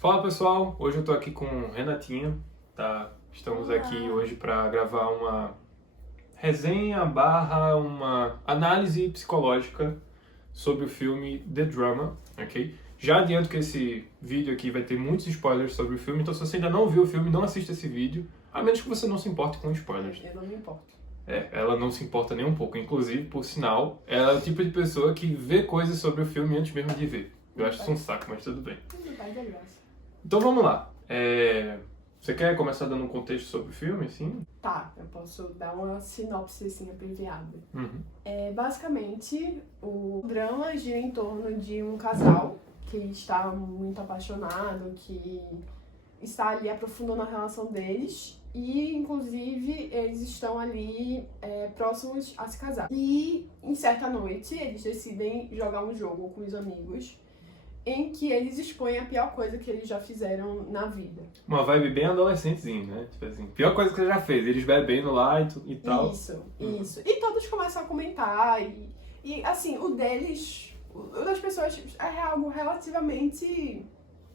Fala pessoal, hoje eu tô aqui com Renatinha, tá? Estamos Olá. aqui hoje para gravar uma resenha barra uma análise psicológica sobre o filme The Drummer, ok? Já adianto que esse vídeo aqui vai ter muitos spoilers sobre o filme, então se você ainda não viu o filme, não assista esse vídeo, a menos que você não se importe com spoilers. Eu não me importo. Ela não se importa nem um pouco, inclusive, por sinal, ela é o tipo de pessoa que vê coisas sobre o filme antes mesmo de ver. Eu acho isso um saco, mas tudo bem. Tudo bem, de graça. Então vamos lá. Você quer começar dando um contexto sobre o filme, assim? Tá, eu posso dar uma sinopse assim abreviada. Uhum. Basicamente, o drama gira em torno de um casal que está muito apaixonado, que está ali aprofundando a relação deles e, inclusive, eles estão ali próximos a se casar. E, em certa noite, eles decidem jogar um jogo com os amigos em que eles expõem a pior coisa que eles já fizeram na vida. Uma vibe bem adolescentezinha, né? Tipo assim, pior coisa que você já fez, eles bebendo lá e tal. Isso. E todos começam a comentar e assim, o das pessoas é algo relativamente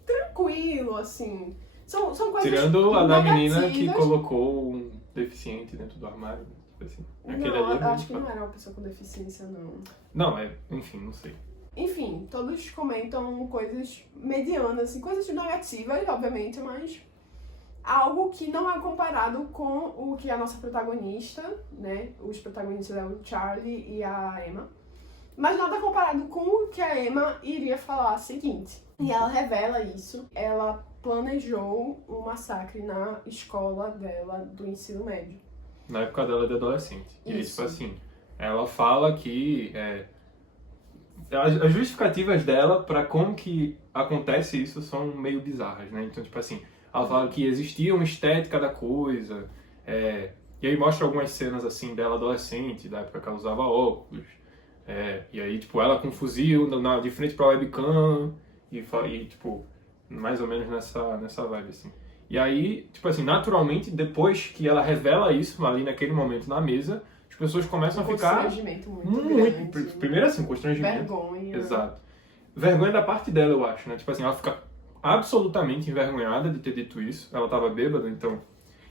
tranquilo, assim. São coisas Tirando a da menina que negativas. colocou um deficiente dentro do armário, né? Tipo assim. Aquele Não, ali eu acho que não era uma pessoa com deficiência, não. Não, enfim, não sei. Enfim, todos comentam coisas medianas, assim, coisas negativas, obviamente, mas algo que não é comparado com o que a nossa protagonista, né? Os protagonistas é o Charlie e a Emma. Mas nada comparado com o que a Emma iria falar seguinte. E ela revela isso. Ela planejou um massacre na escola dela do ensino médio. Na época dela de adolescente. E aí, Isso. tipo assim, ela fala que as justificativas dela pra como que acontece isso são meio bizarras, né? Então, tipo assim, ela fala que existia uma estética da coisa, e aí mostra algumas cenas assim dela adolescente, da época que ela usava óculos, e aí, tipo, ela com um fuzil de frente pra webcam, e tipo, mais ou menos nessa vibe, assim. E aí, tipo assim, naturalmente, depois que ela revela isso ali naquele momento na mesa, as pessoas começam a ficar Constrangimento muito grande. primeiro assim, constrangimento. Vergonha. Exato. Vergonha da parte dela, eu acho, né? Tipo assim, ela fica absolutamente envergonhada de ter dito isso. Ela tava bêbada, então.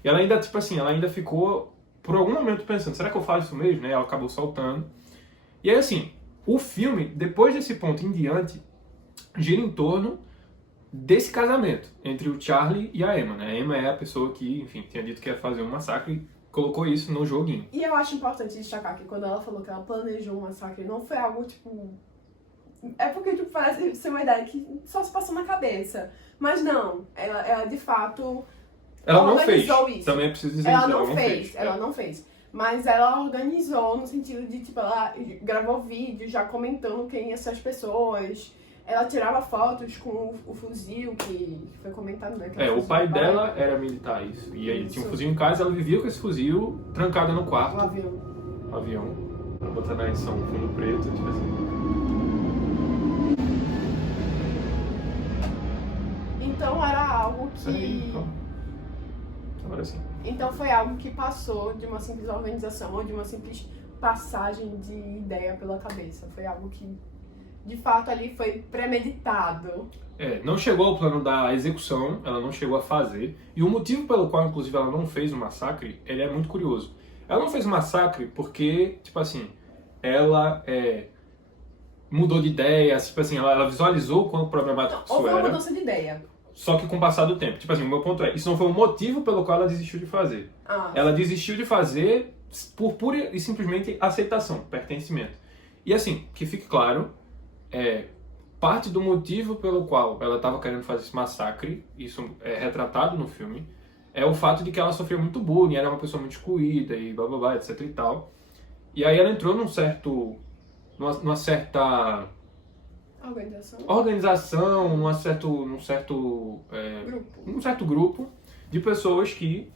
E ela ainda, tipo assim, ela ainda ficou por algum momento pensando, será que eu falo isso mesmo, né? Ela acabou soltando. E aí, assim, o filme, depois desse ponto em diante, gira em torno desse casamento entre o Charlie e a Emma, né? A Emma é a pessoa que, enfim, tinha dito que ia fazer um massacre e colocou isso no joguinho. E eu acho importante destacar que quando ela falou que ela planejou um massacre, não foi algo, tipo... É porque, tipo, parece ser uma ideia que só se passou na cabeça. Mas não, ela de fato Ela não fez. organizou isso. Também é preciso dizer Ela isso. não fez, ela não fez. Mas ela organizou no sentido de, tipo, ela gravou vídeo já comentando quem iam ser as pessoas. Ela tirava fotos com o fuzil, que foi comentado, né? O pai dela era militar, isso. E aí tinha um fuzil em casa, ela vivia com esse fuzil trancada no quarto. Um avião. Um avião. Pra botar na edição fundo preto, tipo assim. Então era algo que... Agora sim. Então foi algo que passou de uma simples organização ou de uma simples passagem de ideia pela cabeça. Foi algo que, de fato, ali foi premeditado. Não chegou ao plano da execução, ela não chegou a fazer. E o motivo pelo qual, inclusive, ela não fez o massacre, ele é muito curioso. Ela não fez o massacre porque, tipo assim, ela mudou de ideia, tipo assim, ela visualizou quão problemático isso Houve uma era. mudança de ideia. Só que com o passar do tempo. Tipo assim, o meu ponto isso não foi o motivo pelo qual ela desistiu de fazer. Ela desistiu de fazer por pura e simplesmente aceitação, pertencimento. E assim, que fique claro, parte do motivo pelo qual ela estava querendo fazer esse massacre, isso é retratado no filme, é o fato de que ela sofria muito bullying, era uma pessoa muito excluída e blá blá blá, etc e tal. E aí ela entrou numa certa organização, num certo grupo de pessoas que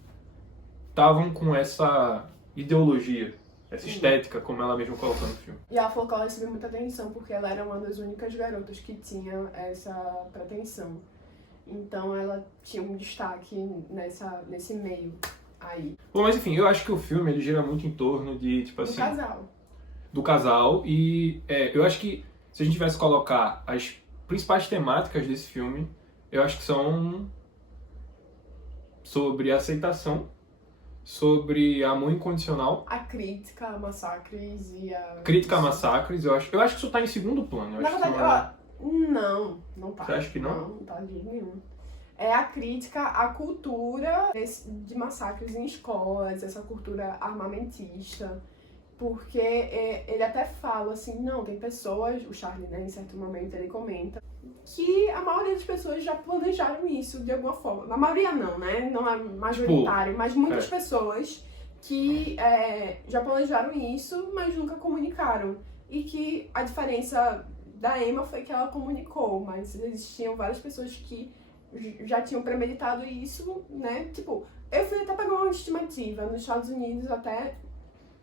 estavam com essa ideologia, essa estética, como ela mesma colocou no filme. E ela falou que ela recebeu muita atenção porque ela era uma das únicas garotas que tinha essa pretensão. Então ela tinha um destaque nesse meio aí. Bom, mas enfim, eu acho que o filme ele gira muito em torno de, tipo assim... Do casal. E eu acho que se a gente tivesse que colocar as principais temáticas desse filme, eu acho que são sobre aceitação, sobre amor incondicional. A crítica a massacres e a... Crítica a massacres, eu acho que isso tá em segundo plano. Eu Na acho verdade, que não é... não tá. Você acha que não? Não tá de jeito nenhum. É a crítica à cultura de massacres em escolas, essa cultura armamentista. Porque ele até fala assim, não, tem pessoas, o Charlie, né, em certo momento ele comenta, que a maioria das pessoas já planejaram isso de alguma forma. A maioria não, né? Não é majoritário, mas muitas pessoas que já planejaram isso, mas nunca comunicaram. E que a diferença da Emma foi que ela comunicou, mas existiam várias pessoas que já tinham premeditado isso, né? Tipo, eu fui até pegar uma estimativa nos Estados Unidos até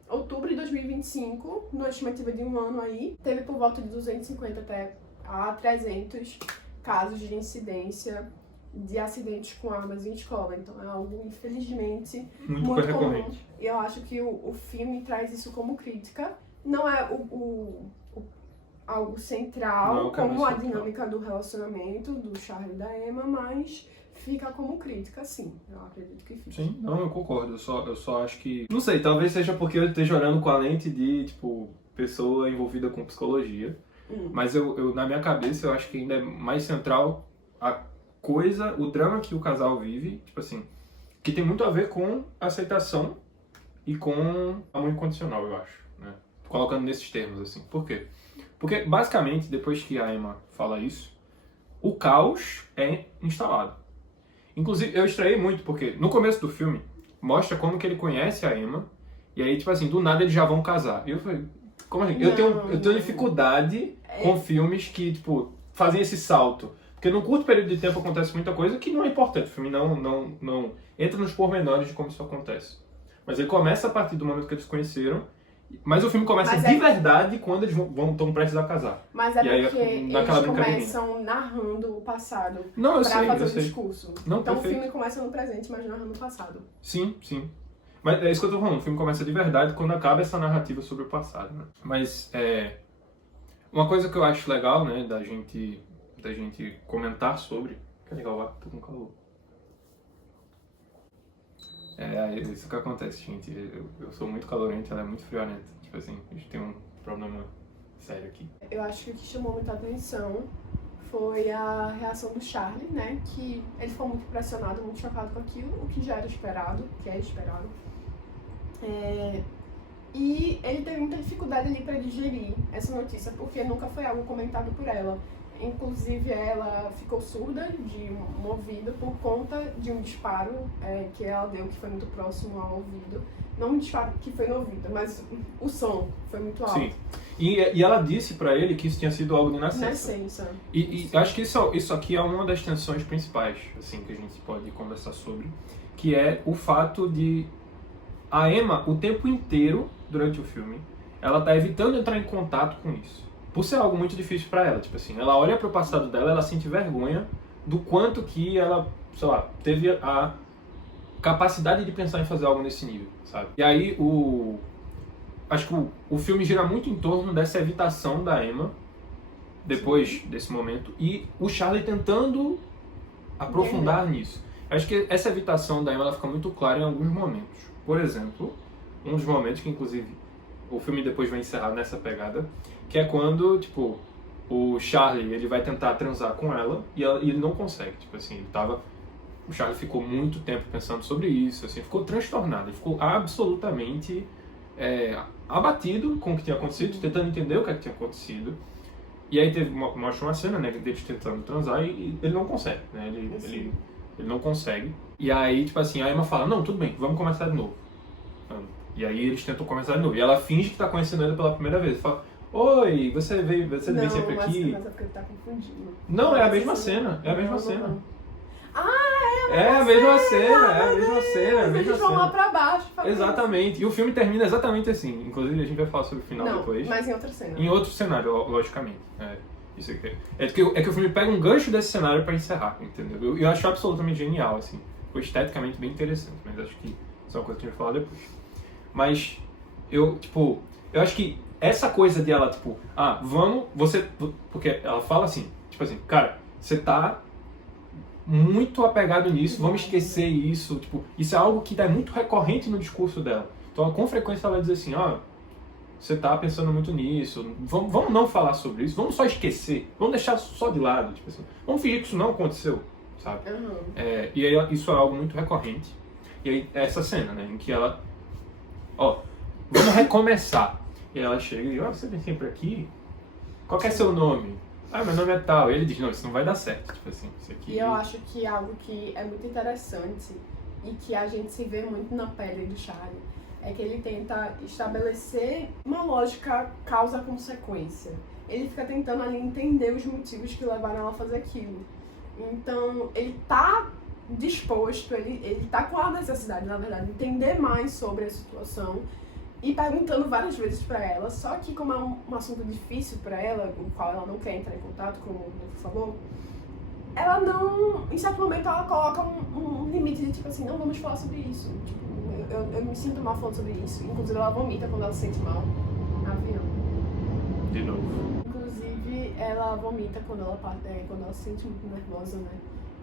outubro de 2025, numa estimativa de um ano aí, teve por volta de 250 até a 300 casos de incidência de acidentes com armas em escola. Então é algo, infelizmente, muito comum. E eu acho que o filme traz isso como crítica. Não é algo central, não, como a dinâmica do relacionamento do Charlie e da Emma, mas fica como crítica, sim. Eu acredito que fica. Sim, não, eu concordo. Eu só acho que... Não sei, talvez seja porque eu esteja olhando com a lente de, tipo, pessoa envolvida com psicologia. Mas eu, na minha cabeça, eu acho que ainda é mais central a coisa, o drama que o casal vive, tipo assim, que tem muito a ver com aceitação e com amor incondicional, eu acho, né? Colocando nesses termos, assim. Por quê? Porque, basicamente, depois que a Emma fala isso, o caos é instalado. Inclusive, eu estranhei muito, porque no começo do filme, mostra como que ele conhece a Emma, e aí, tipo assim, do nada eles já vão casar. E eu falei, como assim? Eu tenho dificuldade com filmes que, tipo, fazem esse salto. Porque num curto período de tempo acontece muita coisa que não é importante. O filme não entra nos pormenores de como isso acontece. Mas ele começa a partir do momento que eles se conheceram, mas o filme começa de verdade quando eles estão prestes a casar. Mas é porque eles começam narrando o passado pra fazer o discurso. Não, então perfeito. O filme começa no presente, mas narrando o passado. Sim, sim. Mas é isso que eu tô falando, o filme começa de verdade quando acaba essa narrativa sobre o passado, né? Mas uma coisa que eu acho legal, né, da gente comentar sobre... Que é legal, tô com calor. É isso que acontece, gente. Eu sou muito calorento, ela é muito friorenta. Tipo assim, a gente tem um problema sério aqui. Eu acho que o que chamou muita atenção foi a reação do Charlie, né? Que ele ficou muito impressionado, muito chocado com aquilo, o que já era esperado, que é esperado. E ele teve muita dificuldade ali para digerir essa notícia, porque nunca foi algo comentado por ela. Inclusive, ela ficou surda de um ouvido por conta de um disparo que ela deu, que foi muito próximo ao ouvido. Não um disparo que foi no ouvido, mas o som foi muito alto. Sim. E ela disse pra ele que isso tinha sido algo de nascença. E acho que isso aqui é uma das tensões principais, assim, que a gente pode conversar sobre, que é o fato de a Emma, o tempo inteiro, durante o filme, ela tá evitando entrar em contato com isso. Por ser algo muito difícil pra ela, tipo assim, ela olha pro passado dela, ela sente vergonha do quanto que ela, sei lá, teve a capacidade de pensar em fazer algo nesse nível, sabe? E aí acho que o filme gira muito em torno dessa evitação da Emma, depois desse momento, e o Charlie tentando aprofundar nisso. Acho que essa evitação da Emma, ela fica muito clara em alguns momentos. Por exemplo, um dos momentos que, inclusive, o filme depois vai encerrar nessa pegada, que é quando, tipo, o Charlie, ele vai tentar transar com ela e ele não consegue. Tipo assim, o Charlie ficou muito tempo pensando sobre isso, assim, ficou transtornado, ele ficou absolutamente abatido com o que tinha acontecido, tentando entender o que tinha acontecido. E aí mostra uma cena, né, deles tentando transar e ele não consegue, né, ele não consegue. E aí, tipo assim, a Emma fala, não, tudo bem, vamos começar de novo. E aí eles tentam começar de novo. E ela finge que tá conhecendo ele pela primeira vez. Fala, oi, você vem sempre aqui? Não, mas é porque ele tá confundindo. Não, é a mesma cena. É a mesma cena. É a mesma cena. Eles vão lá pra baixo. Exatamente. E o filme termina exatamente assim. Inclusive, a gente vai falar sobre o final depois. Mas em outra cena. Em outro cenário, logicamente. Isso aqui. É que o filme pega um gancho desse cenário pra encerrar, entendeu? Eu acho absolutamente genial, assim. Foi esteticamente bem interessante, mas acho que isso é uma coisa que a gente vai falar depois. Mas eu acho que essa coisa de ela, tipo, porque ela fala assim, tipo assim, cara, você tá muito apegado nisso, vamos esquecer isso. Tipo, isso é algo que é muito recorrente no discurso dela. Então, com frequência ela diz assim, ó, você tá pensando muito nisso, vamos não falar sobre isso, vamos só esquecer, vamos deixar só de lado, tipo assim, vamos fingir que isso não aconteceu, sabe? E aí isso é algo muito recorrente. E aí essa cena, né, em que ela, ó, vamos recomeçar. E ela chega e, ó, você vem sempre aqui? Qual que é seu nome? Ah, meu nome é tal. E ele diz, não, isso não vai dar certo. Tipo assim, isso aqui... E eu acho que algo que é muito interessante e que a gente se vê muito na pele do Charlie é que ele tenta estabelecer uma lógica causa-consequência. Ele fica tentando ali entender os motivos que levaram ela a fazer aquilo. Então, ele tá disposto, ele tá com a necessidade, na verdade, de entender mais sobre a situação e perguntando várias vezes pra ela, só que como é um assunto difícil pra ela, o qual ela não quer entrar em contato, como você falou, ela não, em certo momento ela coloca um limite de tipo assim, não vamos falar sobre isso, tipo, eu me sinto mal falando sobre isso, inclusive ela vomita quando ela se sente mal no avião. De novo. Inclusive ela vomita quando ela se sente muito nervosa, né?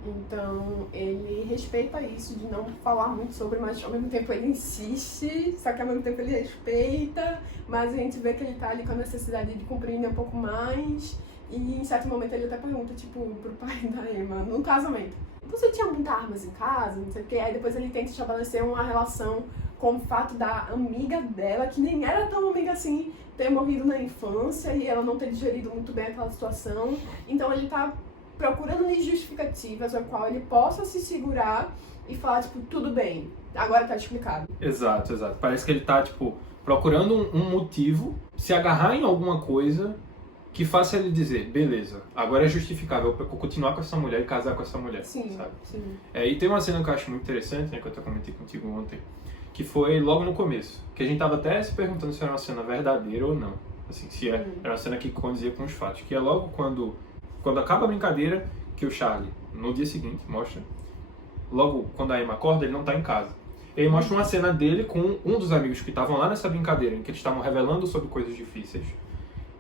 Então, ele respeita isso de não falar muito sobre, mas ao mesmo tempo ele insiste, só que ao mesmo tempo ele respeita, mas a gente vê que ele tá ali com a necessidade de compreender um pouco mais, e em certo momento ele até pergunta, tipo, pro pai da Emma, no casamento, você tinha muitas armas em casa, não sei o que, aí depois ele tenta estabelecer uma relação com o fato da amiga dela, que nem era tão amiga assim, ter morrido na infância, e ela não ter digerido muito bem aquela situação, então ele tá procurando justificativas a qual ele possa se segurar e falar, tipo, tudo bem, agora tá explicado. Exato. Parece que ele tá, tipo, procurando um motivo, se agarrar em alguma coisa que faça ele dizer, beleza, agora é justificável eu continuar com essa mulher e casar com essa mulher, sim, sabe? Sim. E tem uma cena que eu acho muito interessante, né, que eu até comentei contigo ontem, que foi logo no começo, que a gente tava até se perguntando se era uma cena verdadeira ou não, assim, se era uma cena que condizia com os fatos, que é logo quando acaba a brincadeira, que o Charlie, no dia seguinte, mostra, logo quando a Emma acorda, ele não tá em casa. E aí mostra uma cena dele com um dos amigos que estavam lá nessa brincadeira, em que eles estavam revelando sobre coisas difíceis.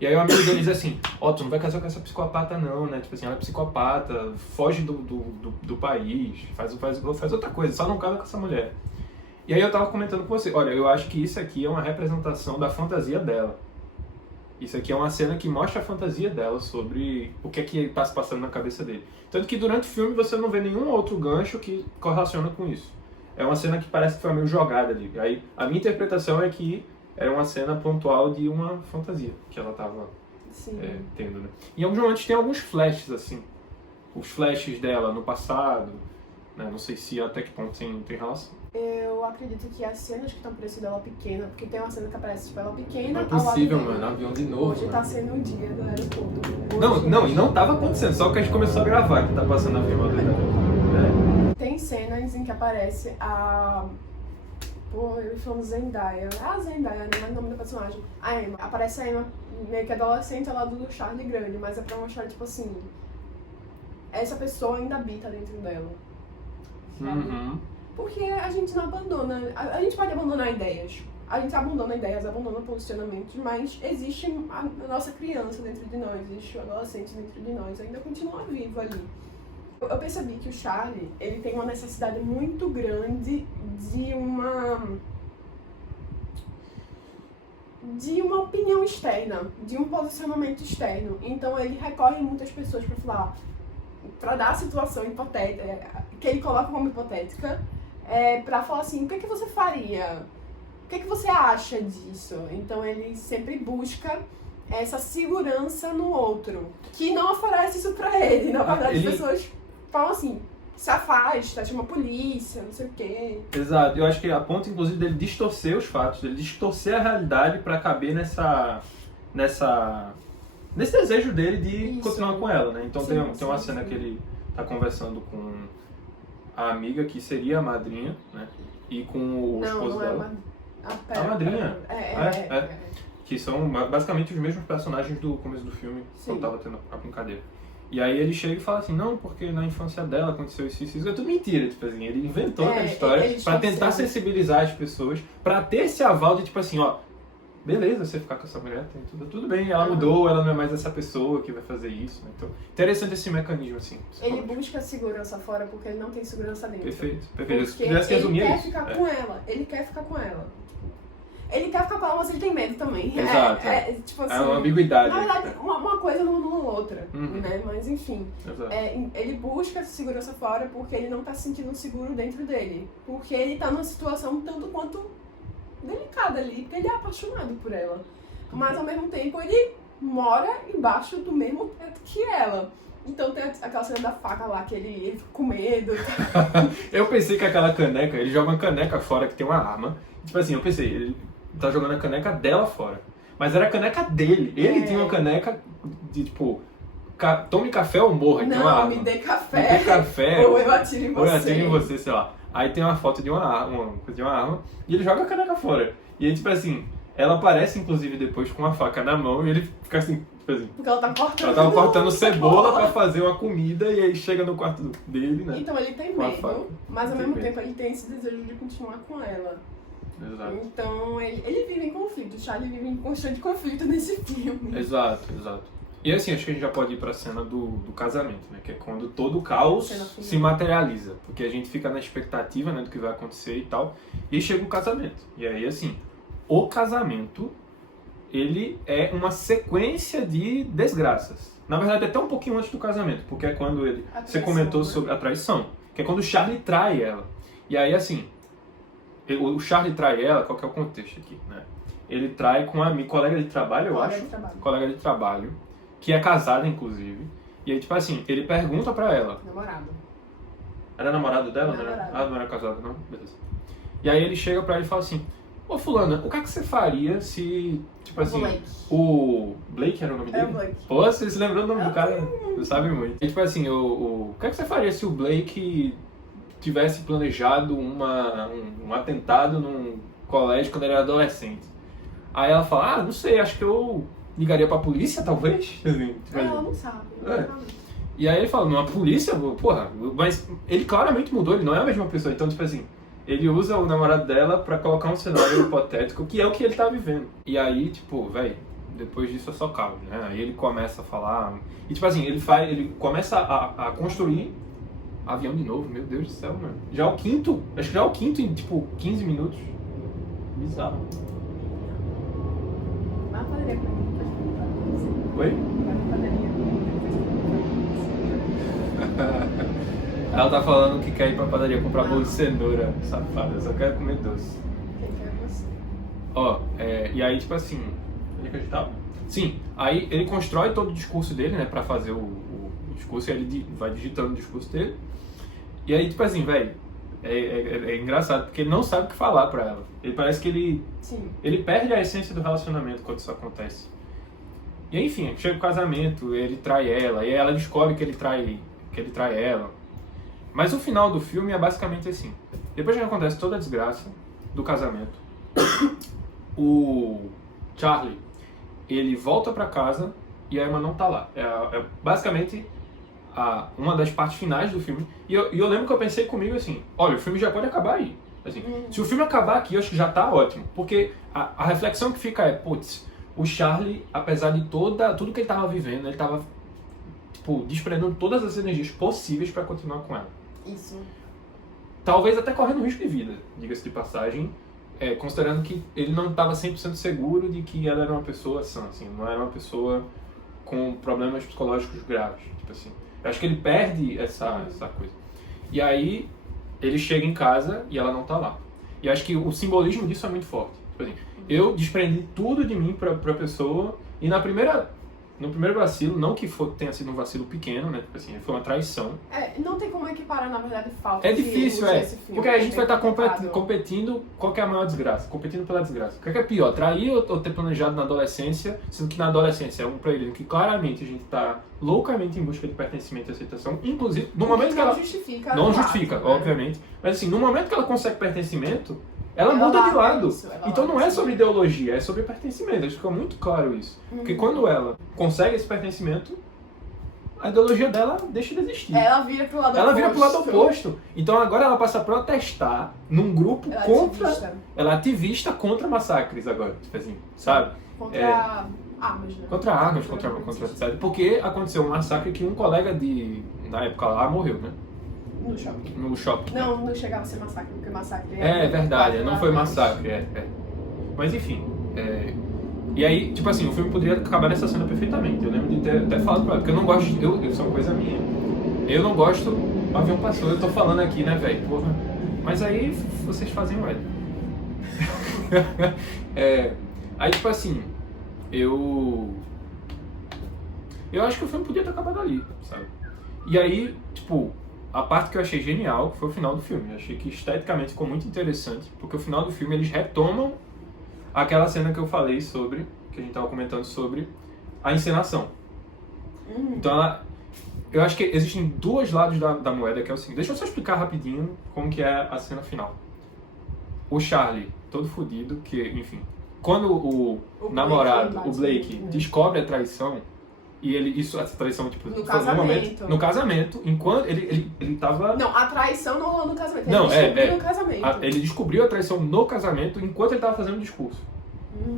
E aí o amigo dele diz assim, ó, tu não vai casar com essa psicopata não, né? Tipo assim, ela é psicopata, foge do país, faz outra coisa, só não casa com essa mulher. E aí eu tava comentando com você, olha, eu acho que isso aqui é uma representação da fantasia dela. Isso aqui é uma cena que mostra a fantasia dela sobre o que é que está se passando na cabeça dele. Tanto que durante o filme você não vê nenhum outro gancho que correlaciona com isso. É uma cena que parece que foi meio jogada ali. Aí a minha interpretação é que era uma cena pontual de uma fantasia que ela estava tendo, né? Em alguns momentos tem alguns flashes, assim. Os flashes dela no passado, né? Não sei se até que ponto tem relação. Eu acredito que as cenas que estão aparecendo ela pequena, porque tem uma cena que aparece tipo, ela pequena... Não é possível, mano, avião de novo. Hoje tá sendo um dia do aeroporto. Não, e não tava acontecendo, só que a gente começou a gravar que tá passando avião ali. Tem cenas em que aparece a... Pô, eu chamo Zendaya. A Zendaya, não é o nome da personagem. A Emma. Aparece a Emma meio que adolescente ao lado do Charlie grande, mas é pra mostrar, tipo assim... Essa pessoa ainda habita dentro dela. Uhum. Porque a gente não abandona, a gente pode abandonar ideias, a gente abandona ideias, abandona posicionamentos, mas existe a nossa criança dentro de nós, existe o adolescente dentro de nós, ainda continua vivo ali. Eu percebi que o Charlie, ele tem uma necessidade muito grande de uma opinião externa, de um posicionamento externo, então ele recorre a muitas pessoas para falar, para dar a situação hipotética, que ele coloca como hipotética, pra falar assim, o que é que você faria? O que é que você acha disso? Então ele sempre busca essa segurança no outro, que não oferece isso pra ele. Na verdade, as pessoas falam assim, se afasta, chama a polícia, não sei o quê. Exato, eu acho que a ponto, inclusive, dele distorcer os fatos, dele distorcer a realidade pra caber nesse desejo dele de continuar com ela, né? Então tem uma cena que ele tá conversando com a amiga que seria a madrinha, né? E com o esposo dela. A madrinha. Que são basicamente os mesmos personagens do começo do filme, quando tava tendo a brincadeira. E aí ele chega e fala assim, não, porque na infância dela aconteceu isso. É tudo mentira, tipo assim, ele inventou aquela história pra tentar sensibilizar as pessoas, pra ter esse aval de tipo assim, ó, beleza, você ficar com essa mulher, tem tudo bem, ela mudou, ela não é mais essa pessoa que vai fazer isso, né? Então, interessante esse mecanismo, assim. Ele busca segurança fora porque ele não tem segurança dentro. Perfeito. Porque Resumir ele quer isso. ficar com ela, ele quer ficar com ela. Ele quer ficar com ela, mas ele tem medo também. Exato. Tipo assim, É uma ambiguidade. na verdade, uma coisa não anula outra, Uhum. né? Mas enfim, Exato. ele busca essa segurança fora porque ele não tá se sentindo seguro dentro dele. Porque ele tá numa situação tanto quanto delicada ali, porque ele é apaixonado por ela. Mas ao mesmo tempo ele mora embaixo do mesmo teto que ela. Então tem aquela cena da faca lá, que ele fica com medo. Eu pensei que aquela caneca, ele joga uma caneca fora que tem uma arma. Tipo assim, eu pensei, ele tá jogando a caneca dela fora. Mas era a caneca dele. Ele tinha uma caneca de tipo, tome café ou morra, que tem uma Não, arma. me dê café. Me dê café. Ou eu atiro em você. Ou eu atiro em você, sei lá. Aí tem uma foto de uma arma e ele joga a caneca fora. E aí, tipo assim, ela aparece inclusive depois com uma faca na mão e ele fica assim, tipo assim. Porque ela tá cortando. Ela tava cortando cebola pra fazer uma comida e aí chega no quarto dele, né? Então ele tem Com a faca. medo, mas ao Tem mesmo medo. tempo ele tem esse desejo de continuar com ela. Exato. Então ele vive em conflito. O Charlie vive em constante conflito nesse filme. Exato. E assim, acho que a gente já pode ir pra cena do casamento, né? Que é quando todo o caos Cena final. se materializa. Porque a gente fica na expectativa, né, do que vai acontecer e tal. E chega o casamento. E aí, assim, o casamento, ele é uma sequência de desgraças. Na verdade, até um pouquinho antes do casamento. Porque é quando ele... A Você traição, comentou né? sobre a traição. Que é quando o Charlie trai ela. E aí, assim... O Charlie trai ela, qual que é o contexto aqui, né? Ele trai com uma colega de trabalho, eu Colega acho. de trabalho. Colega de trabalho, que é casada, inclusive. E aí, tipo assim, ele pergunta pra ela. Namorado. Era namorado dela? Não era? Namorado. Ah, não era casado, não? Beleza. E aí ele chega pra ela e fala assim, ô fulana, o que é que você faria se, tipo assim... Blake. O Blake era o nome É dele? o Blake. Pô, você se lembrou do nome do cara? Não sabe muito. E, tipo assim, o que é que você faria se o Blake tivesse planejado um atentado num colégio quando ele era adolescente? Aí ela fala, não sei, acho que eu ligaria pra polícia, talvez? Assim, tipo assim. Ela não sabe. É. E aí ele fala, não, a polícia, porra, mas ele claramente mudou, ele não é a mesma pessoa. Então, tipo assim, ele usa o namorado dela pra colocar um cenário hipotético, que é o que ele tá vivendo. E aí, tipo, velho, depois disso é só caos, né? Aí ele começa a falar... E tipo assim, ele começa a construir avião de novo, meu Deus do céu, mano. Já é o quinto, acho que já é o quinto em, tipo, 15 minutos. Bizarro. Vai na padaria com ele, depois perguntar pra você. Oi? Vai na padaria com ele, depois perguntar Ela tá falando que quer ir pra padaria comprar bolo de cenoura, safada. Eu só quero comer doce. quem quer você. Ó, e aí, tipo assim... Onde é que a gente tava? Sim, aí ele constrói todo o discurso dele, né? Pra fazer o discurso, e ele vai digitando o discurso dele. E aí, tipo assim, velho... É engraçado, porque ele não sabe o que falar pra ela. Ele parece que Sim. ele perde a essência do relacionamento quando isso acontece. E aí, enfim, chega o casamento, ele trai ela, e ela descobre que ele trai ela. Mas o final do filme é basicamente assim. Depois que acontece toda a desgraça do casamento, o Charlie, ele volta pra casa e a Emma não tá lá. É basicamente uma das partes finais do filme. E eu lembro que eu pensei comigo assim, olha, o filme já pode acabar aí. Assim, se o filme acabar aqui, eu acho que já tá ótimo. Porque a reflexão que fica é, putz, o Charlie, apesar de tudo que ele tava vivendo, ele tava, tipo, desprendendo todas as energias possíveis pra continuar com ela. Isso. Talvez até correndo risco de vida, diga-se de passagem, considerando que ele não estava 100% seguro de que ela era uma pessoa sã, assim, não era uma pessoa com problemas psicológicos graves, tipo assim. Eu acho que ele perde essa coisa. E aí, ele chega em casa e ela não tá lá. E eu acho que o simbolismo disso é muito forte. Tipo assim, eu desprendi tudo de mim pra pessoa, e no primeiro vacilo, não que tenha sido um vacilo pequeno, né? Tipo assim, foi uma traição. Não tem como equiparar, na verdade, falta É de difícil, luz nesse filme. porque a gente vai estar complicado. competindo, qual que é a maior desgraça? Competindo pela desgraça. O que é pior, trair ou ter planejado na adolescência, sendo que na adolescência é um período que claramente a gente está loucamente em busca de pertencimento e aceitação, inclusive no momento que ela... Justifica Não o justifica, fato, né? obviamente, mas assim, no momento que ela consegue pertencimento, ela muda de larga lado. isso, ela Então larga não é isso. sobre ideologia, é sobre pertencimento, acho que fica muito claro isso. Porque quando ela consegue esse pertencimento, a ideologia dela deixa de existir. Ela vira pro lado Ela vira pro lado oposto. Então agora ela passa a protestar num grupo Ela é contra... ativista. Ela é ativista contra massacres agora, tipo assim, sabe? Contra armas, né? Contra armas, contra sabe? Porque aconteceu um massacre que um colega na época lá morreu, né? No shopping. No shopping. Não chegava a ser massacre, porque massacre É verdade, não foi massacre, Mas enfim, e aí, tipo assim, o filme poderia acabar nessa cena perfeitamente. Eu lembro de ter até falado pra ela, porque eu não gosto, isso é uma coisa minha. Eu não gosto, o avião passou, eu tô falando aqui, né, velho, porra. Mas aí, vocês fazem o aí, tipo assim, eu acho que o filme podia ter acabado ali, sabe? E aí, tipo, a parte que eu achei genial foi o final do filme. Eu achei que esteticamente ficou muito interessante, porque o final do filme eles retomam aquela cena que eu falei sobre, que a gente tava comentando sobre a encenação. Então eu acho que existem dois lados da moeda, que é o seguinte. Deixa eu só explicar rapidinho como que é a cena final. O Charlie, todo fodido, que, enfim, quando o namorado, o Blake, descobre a traição, e essa traição, tipo, no casamento, enquanto ele tava... Não, a traição não rolou no casamento, ele descobriu no casamento. Ele descobriu a traição no casamento enquanto ele tava fazendo o discurso.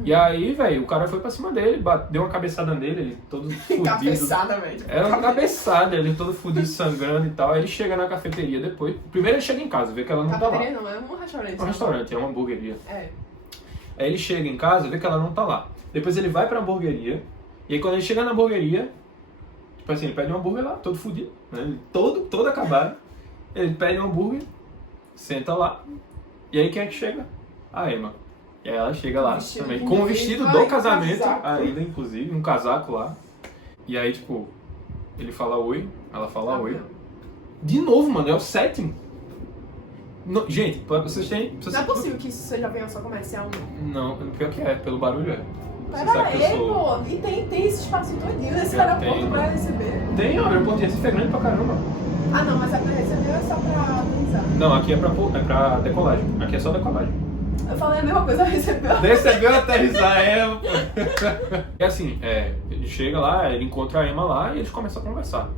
E aí, velho, o cara foi pra cima dele, deu uma cabeçada nele, ele todo fudido. Cabeçada, velho. Era uma cabeçada, ele todo fudido, sangrando e tal. Aí ele chega na cafeteria depois. Primeiro ele chega em casa, vê que ela não tá lá. Cafeteria não, é um restaurante. É um restaurante, é uma hamburgueria. É. Aí ele chega em casa, vê que ela não tá lá. Depois ele vai pra hamburgueria, e aí quando ele chega na hamburgueria, tipo assim, ele pede um hambúrguer lá, todo fudido, né? Ele todo acabado. Ele pede um hambúrguer, senta lá, e aí quem é que chega? A Emma. E aí ela chega lá também, com o vestido do casamento, ainda inclusive, um casaco lá. E aí, tipo, ele fala oi, ela fala oi. De novo, mano, é o sétimo. Gente, vocês têm... Não é possível que isso seja avião só comercial, não. Não, pior que é, pelo barulho é. Pera aí, pô, e tem esse espaço todinho nesse aeroporto pra receber? Tem, o aeroporto de Recife é grande pra caramba. Ah não, mas é pra receber ou é só pra aterrissar? Não, aqui é pra decolagem, aqui é só decolagem. Eu falei a mesma coisa, recebeu. Recebeu aterrissar, pô. E assim, ele chega lá, ele encontra a Emma lá e eles começam a conversar.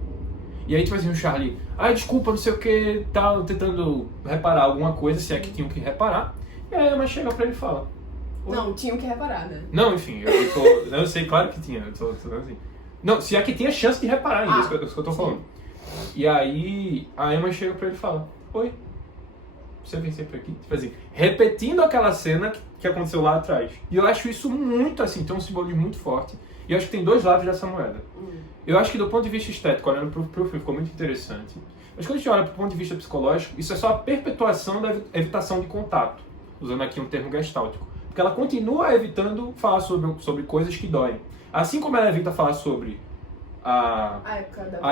E aí, tipo assim, o Charlie, desculpa, não sei o que, tal, tentando reparar alguma coisa, se é que tinham que reparar. E aí a Emma chega pra ele e fala... Não, tinham que reparar, né? Não, enfim, eu sei, claro que tinha, eu tô assim. Não, se é que tinha chance de reparar ainda, isso que eu tô falando. E aí, a Emma chega pra ele e fala, oi, você vem sempre aqui? Tipo assim, repetindo aquela cena que aconteceu lá atrás. E eu acho isso muito, assim, tem um simbolismo muito forte. E eu acho que tem dois lados dessa moeda. Eu acho que do ponto de vista estético, olhando pro filme, ficou muito interessante. Mas quando a gente olha pro ponto de vista psicológico, isso é só a perpetuação da evitação de contato. Usando aqui um termo gestáltico. Porque ela continua evitando falar sobre coisas que doem. Assim como ela evita falar sobre a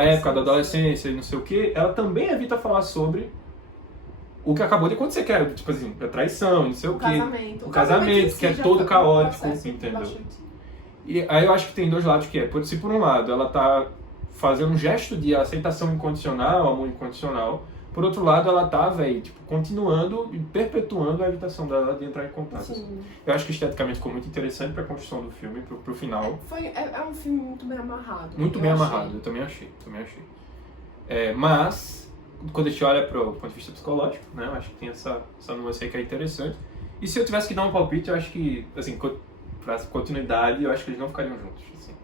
época da adolescência e não sei o que, ela também evita falar sobre o que acabou de acontecer, que é, tipo assim, a traição, não sei o que. O casamento, que é todo caótico, entendeu? E aí eu acho que tem dois lados que se por um lado ela tá fazendo um gesto de aceitação incondicional, amor incondicional, por outro lado, ela tá, tipo, continuando e perpetuando a evitação dela de entrar em contato. Sim. Eu acho que esteticamente ficou muito interessante pra construção do filme, pro final. É um filme muito bem amarrado. Muito bem amarrado, eu também achei. Mas, quando a gente olha pro ponto de vista psicológico, né, eu acho que tem essa nuance aí que é interessante. E se eu tivesse que dar um palpite, eu acho que, assim, pra continuidade, eu acho que eles não ficariam juntos, assim.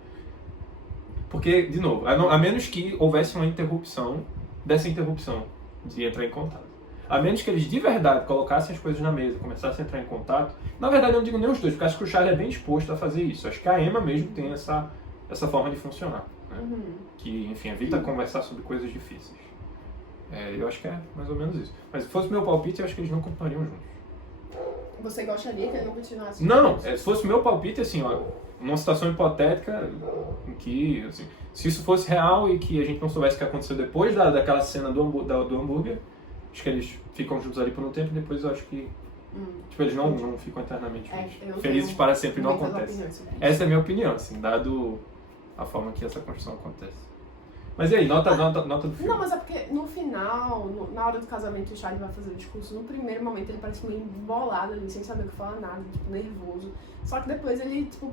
Porque, de novo, a menos que houvesse uma interrupção dessa interrupção de entrar em contato. A menos que eles de verdade colocassem as coisas na mesa, começassem a entrar em contato. Na verdade, eu não digo nem os dois, porque acho que o Charlie é bem disposto a fazer isso. Acho que a Emma mesmo tem essa forma de funcionar. Né? Que, enfim, evita conversar sobre coisas difíceis. Eu acho que é mais ou menos isso. Mas se fosse meu palpite, eu acho que eles não continuariam juntos. Você gostaria que ele não continuasse? Não, se fosse meu palpite, assim, ó, numa situação hipotética em que, assim, se isso fosse real e que a gente não soubesse o que aconteceu depois daquela cena do hambúrguer, acho que eles ficam juntos ali por um tempo e depois eu acho que tipo, eles não ficam eternamente juntos. Felizes para sempre não acontece. Essa é a minha opinião, assim, dado a forma que essa construção acontece. Mas e aí, nota do filme? Não, mas é porque no final, na hora do casamento, o Charlie vai fazer o discurso. No primeiro momento ele parece meio embolado ali, sem saber o que falar nada, tipo, nervoso. Só que depois ele, tipo,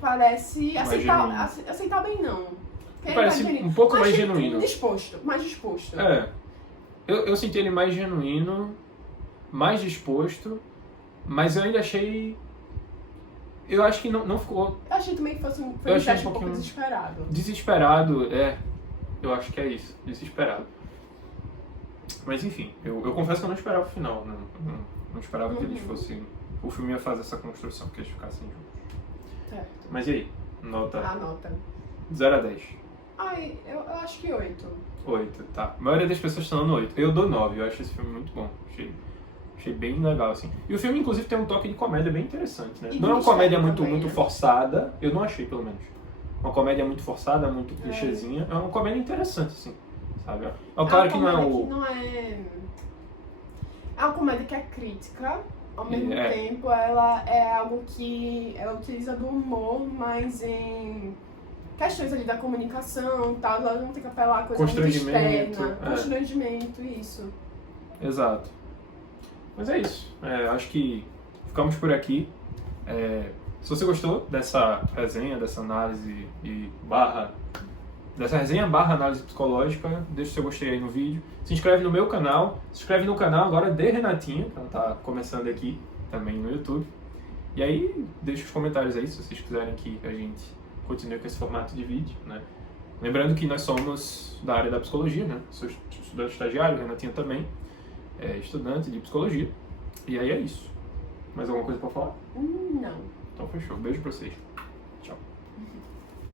parece aceitar bem, não. Ele Parece mais um pouco mais genuíno. genuíno. Mais disposto. É. Eu senti ele mais genuíno, mais disposto, mas eu ainda achei... Eu acho que não ficou Eu achei também que foi um achei teste um um pouco pouquinho desesperado. desesperado, eu acho que é isso, desesperado. Mas enfim, eu confesso que eu não esperava o final, não esperava que eles fossem... O filme ia fazer essa construção, que eles ficassem juntos. Certo. Mas e aí? Nota A nota. 0 a 10. Ai, eu acho que 8. 8, tá. A maioria das pessoas estão dando 8. Eu dou 9, eu acho esse filme muito bom. Achei bem legal, assim. E o filme, inclusive, tem um toque de comédia bem interessante, né? E Não é uma comédia mistério também, muito né? forçada, eu não achei, pelo menos. Uma comédia muito forçada, muito clichêzinha. É uma comédia interessante, assim, sabe? Claro que não é o... É uma comédia que é crítica, ao mesmo É. tempo ela é algo que ela utiliza do humor, mas em questões ali da comunicação e tal, ela não tem que apelar a coisa muito Constrangimento, externa. é. Constrangimento, isso. Exato. Mas é isso. Acho que ficamos por aqui. Se você gostou dessa resenha, dessa análise dessa resenha / análise psicológica, deixa o seu gostei aí no vídeo. Se inscreve no meu canal. Se inscreve no canal agora de Renatinha, que ela tá começando aqui também no YouTube. E aí, deixa os comentários aí se vocês quiserem que a gente continue com esse formato de vídeo, né? Lembrando que nós somos da área da psicologia, né? Sou estudante estagiário, Renatinha também é estudante de psicologia. E aí é isso. Mais alguma coisa pra falar? Não. Então fechou. Beijo pra vocês. Tchau.